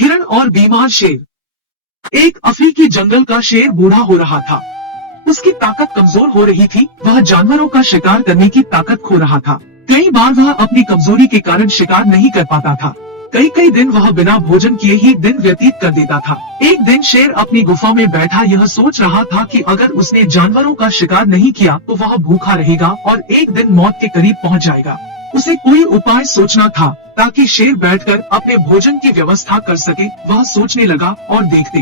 हिरण और बीमार शेर। एक अफ्रीकी जंगल का शेर बूढ़ा हो रहा था। उसकी ताकत कमजोर हो रही थी। वह जानवरों का शिकार करने की ताकत खो रहा था। कई बार वह अपनी कमजोरी के कारण शिकार नहीं कर पाता था। कई कई दिन वह बिना भोजन किए ही दिन व्यतीत कर देता था। एक दिन शेर अपनी गुफा में बैठा यह सोच रहा था कि अगर उसने जानवरों का शिकार नहीं किया तो वह भूखा रहेगा और एक दिन मौत के करीब पहुंच जाएगा। उसे कोई उपाय सोचना था ताकि शेर बैठकर अपने भोजन की व्यवस्था कर सके। वह सोचने लगा और देखते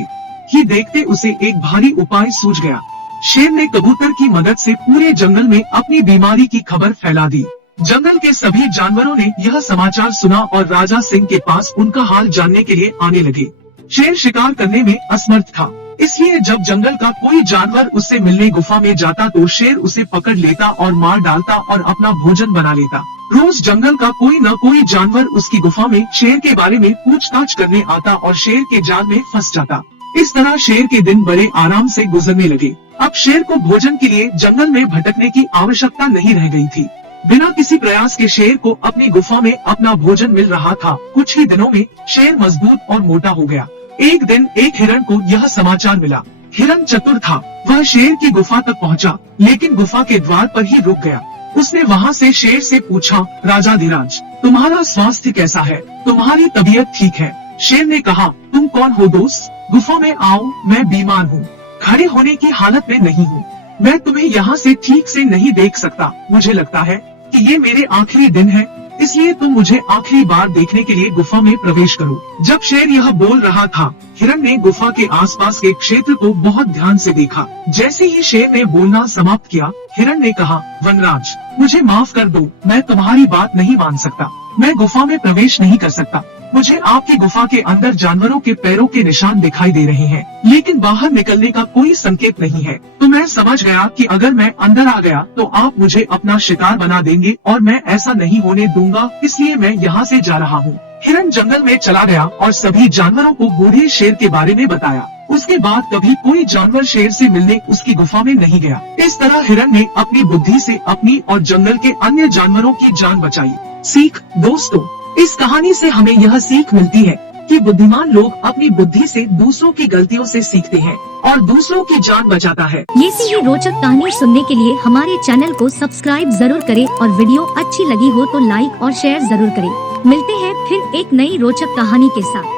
ही देखते उसे एक भारी उपाय सूझ गया। शेर ने कबूतर की मदद से पूरे जंगल में अपनी बीमारी की खबर फैला दी। जंगल के सभी जानवरों ने यह समाचार सुना और राजा सिंह के पास उनका हाल जानने के लिए आने लगे। शेर शिकार करने में असमर्थ था, इसलिए जब जंगल का कोई जानवर उससे मिलने गुफा में जाता तो शेर उसे पकड़ लेता और मार डालता और अपना भोजन बना लेता। रोज जंगल का कोई न कोई जानवर उसकी गुफा में शेर के बारे में पूछताछ करने आता और शेर के जाल में फंस जाता। इस तरह शेर के दिन बड़े आराम से गुजरने लगे। अब शेर को भोजन के लिए जंगल में भटकने की आवश्यकता नहीं रह गई थी। बिना किसी प्रयास के शेर को अपनी गुफा में अपना भोजन मिल रहा था। कुछ ही दिनों में शेर मजबूत और मोटा हो गया। एक दिन एक हिरण को यह समाचार मिला। हिरण चतुर था, वह शेर की गुफा तक पहुंचा, लेकिन गुफा के द्वार पर ही रुक गया। उसने वहां से शेर से पूछा, राजा धीराज, तुम्हारा स्वास्थ्य कैसा है? तुम्हारी तबीयत ठीक है? शेर ने कहा, तुम कौन हो दोस्त? गुफा में आओ, मैं बीमार हूँ, खड़े होने की हालत में नहीं हूँ। मैं तुम्हें यहाँ से ठीक से नहीं देख सकता। मुझे लगता है कि ये मेरे आखिरी दिन है, इसलिए तुम मुझे आखिरी बार देखने के लिए गुफा में प्रवेश करो। जब शेर यह बोल रहा था, हिरण ने गुफा के आसपास के क्षेत्र को बहुत ध्यान से देखा। जैसे ही शेर ने बोलना समाप्त किया, हिरण ने कहा, वनराज, मुझे माफ कर दो, मैं तुम्हारी बात नहीं मान सकता। मैं गुफा में प्रवेश नहीं कर सकता। मुझे आपकी गुफा के अंदर जानवरों के पैरों के निशान दिखाई दे रहे हैं, लेकिन बाहर निकलने का कोई संकेत नहीं है। तो मैं समझ गया कि अगर मैं अंदर आ गया तो आप मुझे अपना शिकार बना देंगे और मैं ऐसा नहीं होने दूंगा, इसलिए मैं यहाँ से जा रहा हूँ। हिरण जंगल में चला गया और सभी जानवरों को बूढ़े शेर के बारे में बताया। उसके बाद कभी कोई जानवर शेर से मिलने उसकी गुफा में नहीं गया। इस तरह हिरण ने अपनी बुद्धि से अपनी और जंगल के अन्य जानवरों की जान बचाई। सीख दोस्तों, इस कहानी से हमें यह सीख मिलती है कि बुद्धिमान लोग अपनी बुद्धि से दूसरों की गलतियों से सीखते हैं और दूसरों की जान बचाता है। ऐसी ही रोचक कहानी सुनने के लिए हमारे चैनल को सब्सक्राइब जरूर करें और वीडियो अच्छी लगी हो तो लाइक और शेयर जरूर करें। मिलते हैं फिर एक नई रोचक कहानी के साथ।